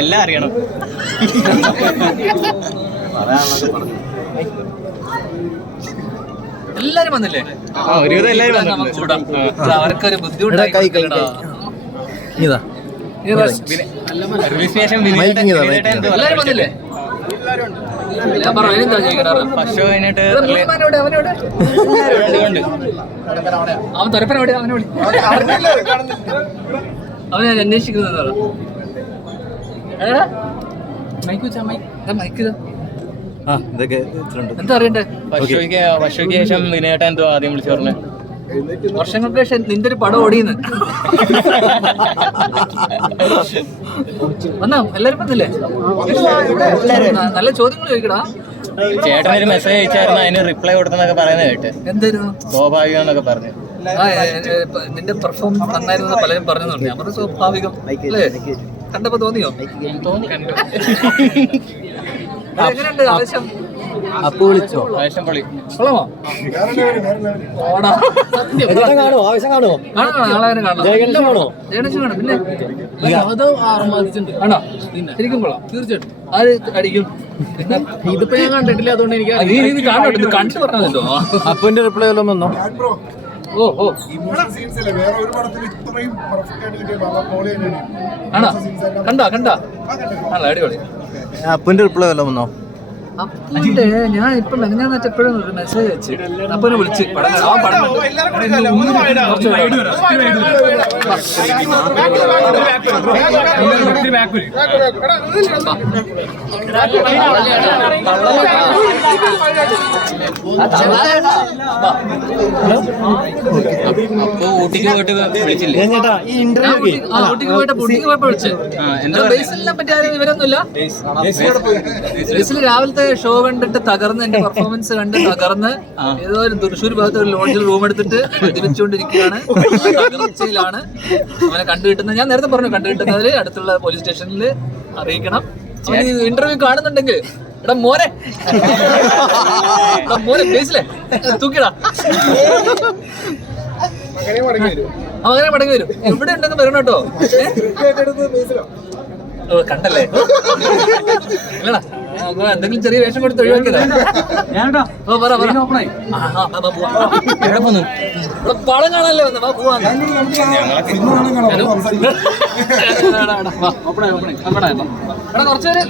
എല്ലാം അറിയണം. എല്ലാരും വന്നില്ലേ? ഒരുവിധം എല്ലാരും. വന്നിട്ടുണ്ട്. അവർക്കൊരു ബുദ്ധിമുട്ടായി. അവൻ തൊരപ്പൻ എവിടെ അവനെ വിളി അവൻ ഞാൻ അന്വേഷിക്കുന്നത് എന്താ അറിയണ്ടേ? ഫസ്റ്റ് ഷോയ്ക്ക് ഫസ്റ്റ് ഷോയ്ക്ക് ശേഷം വിനീതേട്ടൻ എന്തോ ആദ്യം വിളിച്ചു പറഞ്ഞു. വർഷങ്ങൾക്ക് ശേഷം നിന്റെ ഒരു പടം ഓടിയെന്ന്. വന്നോ? എല്ലാരും വന്നില്ലേ? നല്ല ചോദ്യങ്ങൾ ചോദിക്കടാ. ചേട്ടൻ ഒരു മെസ്സേജ് അയച്ചായിരുന്നു അതിന് റിപ്ലൈ കൊടുത്തെന്നൊക്കെ പറയുന്നത് കേട്ട്. എന്തായിരുന്നു? സ്വാഭാവികം പറഞ്ഞു. നിന്റെ പെർഫോമൻസ് നന്നായിരുന്നു പലരും പറഞ്ഞു. ഞാൻ പറഞ്ഞു സ്വാഭാവികം കണ്ടപ്പോ തോന്നിയോ? കണ്ടു. എങ്ങനെയുണ്ട്? ആവശ്യം അപ്പു വിളിച്ചോ? ആവശ്യം പൊളി. കൊള്ളാമോ? കാണുമോ ആവശ്യം കാണുമോ ജയഗണേശൻ കാണുമോ ജയഗണേശൻ കാണാം പിന്നെ? ആണോ? ശരിക്കും കൊള്ളാം. തീർച്ചയായിട്ടും. ആര് അടിക്കും? ഇതിപ്പോ ഞാൻ കണ്ടിട്ടില്ല അതുകൊണ്ട് എനിക്ക് ഇത് കണ്ടു പറഞ്ഞല്ലോ അപ്പുവിന്റെ റിപ്ലൈ വല്ലതും വന്നോ? ഓ ഓ. സീൻസിലെ വേറെ ഒരു പടത്തിൽ ഇത്രയും പെർഫെക്റ്റ് ആയിട്ട് കിട്ടിയ നല്ല കോളി തന്നെയാണ്. ആണോ? കണ്ടോ കണ്ടോ? അടിപൊളി. അപ്പുവിന്റെ റിപ്ലൈ വല്ലതും വന്നോ? അപ്പുന്റെ ഞാൻ ഇപ്പൊ ഞാൻ എപ്പോഴും ഒരു മെസ്സേജ് അയച്ചു അപ്പനെ വിളിച്ച് പടം. ആ പടം അപ്പൊ ഊട്ടിക്ക് പോയിട്ട് വിളിച്ചില്ലേ ഈ ഞാൻ ഇന്റർവ്യൂ ഊട്ടിക്ക് പോയിട്ട് ഊട്ടിക്ക് പോയപ്പോ വിളിച്ചേ ബേസിലിനെ പറ്റി ആരും വിവരമൊന്നുമില്ല ബേസിൽ രാവിലത്തെ ഷോ കണ്ടിട്ട് തകർന്ന് എന്റെ പെർഫോമൻസ് കണ്ട് തകർന്ന് ഏതോ ഒരു തൃശ്ശൂർ ഭാഗത്ത് ഒരു ലോഡ്ജിൽ റൂം എടുത്തിട്ട് പ്രതിവച്ചുകൊണ്ടിരിക്കുകയാണ് തകർച്ചയിലാണ് അവനെ കണ്ടുകിട്ടുന്നത് ഞാൻ നേരത്തെ പറഞ്ഞു കണ്ടുകിട്ടുന്നതിൽ അടുത്തുള്ള പോലീസ് സ്റ്റേഷനിൽ അറിയിക്കണം. ഇന്റർവ്യൂ കാണുന്നുണ്ടെങ്കിൽ എടാ മോനെ. എടാ മോനെ ബേസിലെ തൂക്കിടാ. അങ്ങനെ മടങ്ങി വരും. എവിടെ ഉണ്ടെന്ന് വരണം കേട്ടോ. കണ്ടല്ലേ? ഇല്ലടാ. എന്തെങ്കിലും ചെറിയ വേഷം കൊടുത്ത് ഒഴിവാക്കിയതാ പടം കാണാനല്ലേ വന്നെ വാ പോവാ എടാ കുറച്ചുപേര്